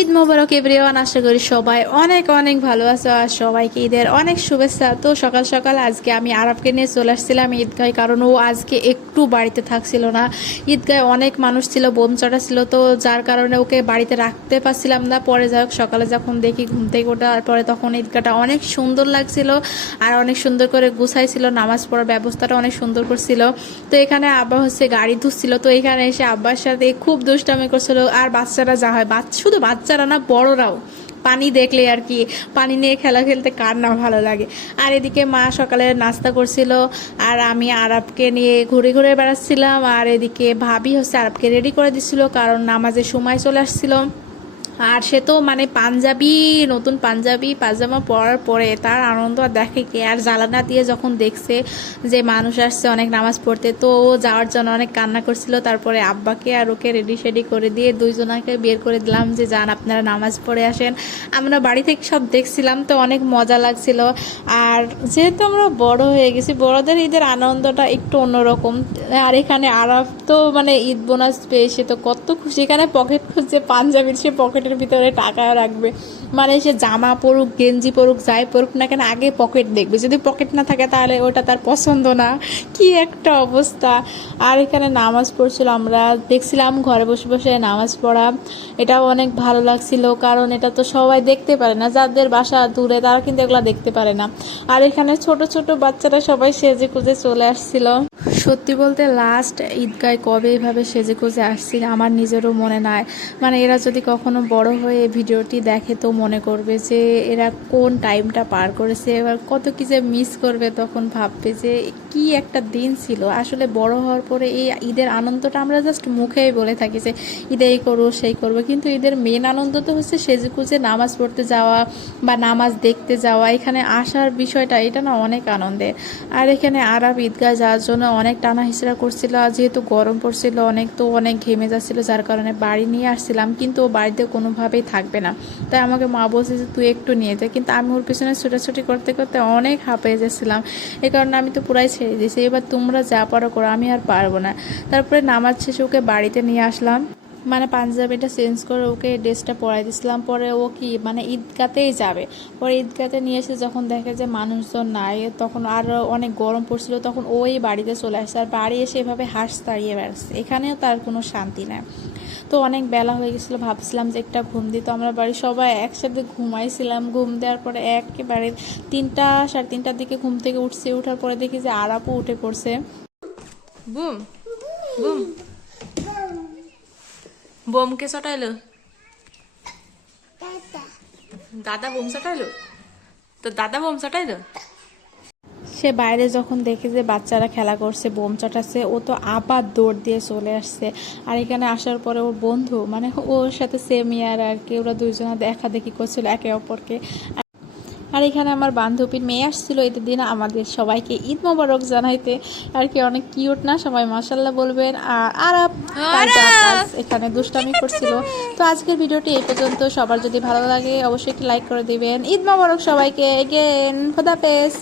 ঈদ মোবারক everyone আশা করি সবাই অনেক অনেক ভালো আছো আর সবাইকে ঈদের অনেক শুভেচ্ছা। তো সকাল সকাল আজকে আমি আরবকে নিয়ে চলে আসছিলাম ঈদগায়, কারণ ও আজকে একটু বাড়িতে থাকছিল না। ঈদগায় অনেক মানুষ ছিল, বোম চটা ছিল, তো যার কারণে ওকে বাড়িতে রাখতে পারছিলাম না। পরে যাই হোক, সকালে যখন দেখি ঘুম থেকে ওঠার পরে তখন ঈদগাটা অনেক সুন্দর লাগছিল আর অনেক সুন্দর করে গুছাইছিল, নামাজ পড়ার ব্যবস্থাটা অনেক সুন্দর করছিল। তো এখানে আব্বা হচ্ছে গাড়ি ধুচ্ছিল, তো এখানে এসে আব্বার সাথে খুব দুষ্টামি করছিল। আর বাচ্চারা যা হয়, বাচ্চা, শুধু বাচ্চারা না, বড়রাও পানি দেখলে আর কি, পানি নিয়ে খেলা খেলতে কার না ভালো লাগে। আর এদিকে মা সকালে নাস্তা করছিল, আর আমি আরবকে নিয়ে ঘুরে ঘুরে বেড়াচ্ছিলাম, আর এদিকে ভাবি হচ্ছে আরবকে রেডি করে দিচ্ছিল কারণ নামাজের সময় চলে আসছিল। আর সে তো মানে পাঞ্জাবি, নতুন পাঞ্জাবি, পাজামা পরার পরে তার আনন্দ আর দেখে কে? আর জালানা দিয়ে যখন দেখছে যে মানুষ আসছে, অনেক নামাজ পড়তে, তো ও যাওয়ার জন্য অনেক কান্না করছিল। তারপরে আব্বাকে আর ওকে রেডি শেডি করে দিয়ে দুইজনাকে বের করে দিলাম যে, যান, আপনারা নামাজ পড়ে আসেন। আমরা বাড়ি থেকে সব দেখছিলাম, তো অনেক মজা লাগছিল। আর যেহেতু আমরা বড় হয়ে গেছি, বড়দের ঈদের আনন্দটা একটু অন্যরকম। আর এখানে আরব তো মানে ঈদ বোনাস পেয়ে সে তো কত খুশি। এখানে পকেট খুঁজছে, পাঞ্জাবির সে পকেটের ভিতরে টাকা রাখবে। মানে সে জামা পরুক, গেঞ্জি পরুক, যাই পরুক না কেন, আগে পকেট দেখবে। যদি পকেট না থাকে তাহলে ওটা তার পছন্দ না। কি একটা অবস্থা। আর এখানে নামাজ পড়ছিল আমরা। দেখছিলাম ঘরে বসে বসে নামাজ পড়া। এটাও অনেক ভালো লাগছিল, কারণ এটা তো সবাই দেখতে পারে না। যাদের বাসা দূরে, তারা কিন্তু এগুলো দেখতে পারে না। আর এখানে ছোট ছোট বাচ্চারা সবাই সেজে কুজে চলে আসছিল। সত্যি বলতে লাস্ট ঈদগায় কবে এভাবে সেজে কুজে আসছিল আমার নিজেরও মনে নাই। মানে এরা যদি কখনো বড় হয়ে ভিডিওটি দেখে তো মনে করবে যে এরা কোন টাইমটা পার করেছে, এবার কত কি যে মিস করবে তখন ভাববে যে কি একটা দিন ছিল। আসলে বড় হওয়ার পরে এই ঈদের আনন্দটা আমরা জাস্ট মুখেই বলে থাকি যে ঈদে এই করব সেই করব কিন্তু ঈদের মেন আনন্দ তো হচ্ছে সেজে কুজে নামাজ পড়তে যাওয়া বা নামাজ দেখতে যাওয়া। এখানে আসার বিষয়টা, এটা না অনেক আনন্দের। আর এখানে আরব ঈদগাহ যাওয়ার জন্য অনেক টানা হিসেরা করছিল আর যেহেতু গরম পড়ছিল, অনেক তো অনেক ঘেমে যাচ্ছিল, যার কারণে বাড়ি নিয়ে আসছিলাম, কিন্তু ও বাড়িতে কোনোভাবেই থাকবে না। তাই আমাকে মা বলছে যে, তুই একটু নিয়ে যা। কিন্তু আমি ওর পিছনে ছুটাছুটি করতে করতে অনেক হাঁপিয়ে যাচ্ছিলাম। এ কারণে আমি তো পুরাই ছেড়ে দিয়েছি। এবার তোমরা যা পারো করো, আমি আর পারব না। তারপরে নামাজ শেষে ওকে বাড়িতে নিয়ে আসলাম। মানে পাঞ্জাবিটা চেঞ্জ করে ওকে ড্রেসটা পরাই দিয়েছিলাম। পরে ও কি মানে ঈদগাতেই যাবে। পরে ঈদগাতে নিয়ে এসে যখন দেখে যে মানুষজন নাই, তখন আর অনেক গরম পড়ছিল, তখন ওই বাড়িতে চলে আসছে আর বাড়ি এসে এভাবে হাঁস তাড়িয়ে বেড়াচ্ছে। এখানেও তার কোনো শান্তি নেই। তো অনেক বেলা হয়ে গেছিল, ভাবছিলাম যে একটা ঘুম দিত আমরা বাড়ির সবাই একসাথে ঘুমাইছিলাম। ঘুম দেওয়ার পরে একেবারে তিনটা, সাড়ে তিনটার দিকে ঘুম থেকে উঠছে। উঠার পরে দেখি যে আরাপও উঠে পড়ছে। Boom boom. বোমকে চটাইলো দাদা। বোম চটাইলো তো দাদা বোম চটাইলো সে বাইরে যখন দেখে যে বাচ্চারা খেলা করছে বোম চটাচ্ছে ও তো আবার দৌড় দিয়ে চলে আসছে। আর এখানে আসার পরে ওর বন্ধু মানে ওর সাথে সেম ইয়ার আর কি ওরা দুইজনা দেখা দেখি করছিল একে অপরকে। আর এখানে আমার বান্ধবীর মেয়ে আসছিল এদের দিন আমাদের সবাইকে ঈদ মোবারক জানাইতে। আর কি অনেক কিউট না? সবাই মাসাল্লাহ বলবেন। আর এখানে দুষ্টামি করছিল। তো আজকের ভিডিওটি এই পর্যন্ত। সবার যদি ভালো লাগে অবশ্যই একটি লাইক করে দিবেন। ঈদ মোবারক সবাইকে। এগেন খোদাফেজ